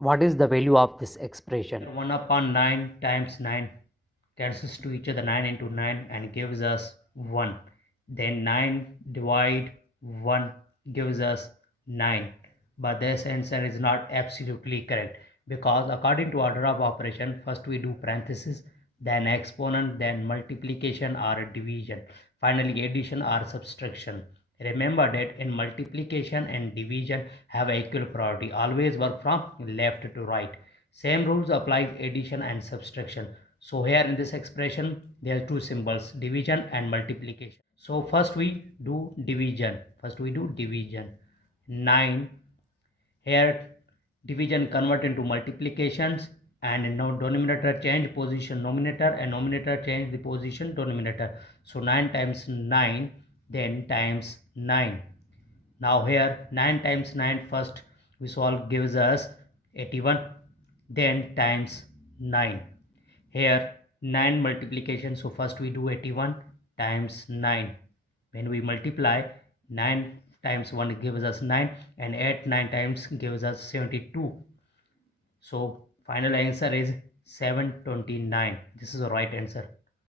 What is the value of this expression? 1 upon 9 times 9 cancels to each other, 9 into 9, and gives us 1. Then 9 divide 1 gives us 9. But this answer is not absolutely correct, because according to order of operation, first we do parenthesis, then exponent, then multiplication or division, finally addition or subtraction. Remember that in multiplication and division have equal priority. Always work from left to right. Same rules apply addition and subtraction. So here in this expression there are two symbols, division and multiplication. So first we do division. 9. Here division convert into multiplications, and now denominator change position numerator and numerator change the position denominator. So 9 times 9, then times 9. Now here 9 times 9 first we solve gives us 81, then times 9. Here 9 multiplication, so first we do 81 times 9. When we multiply, 9 times 1 gives us 9, and 8 9 times gives us 72. So final answer is 729. This is the right answer.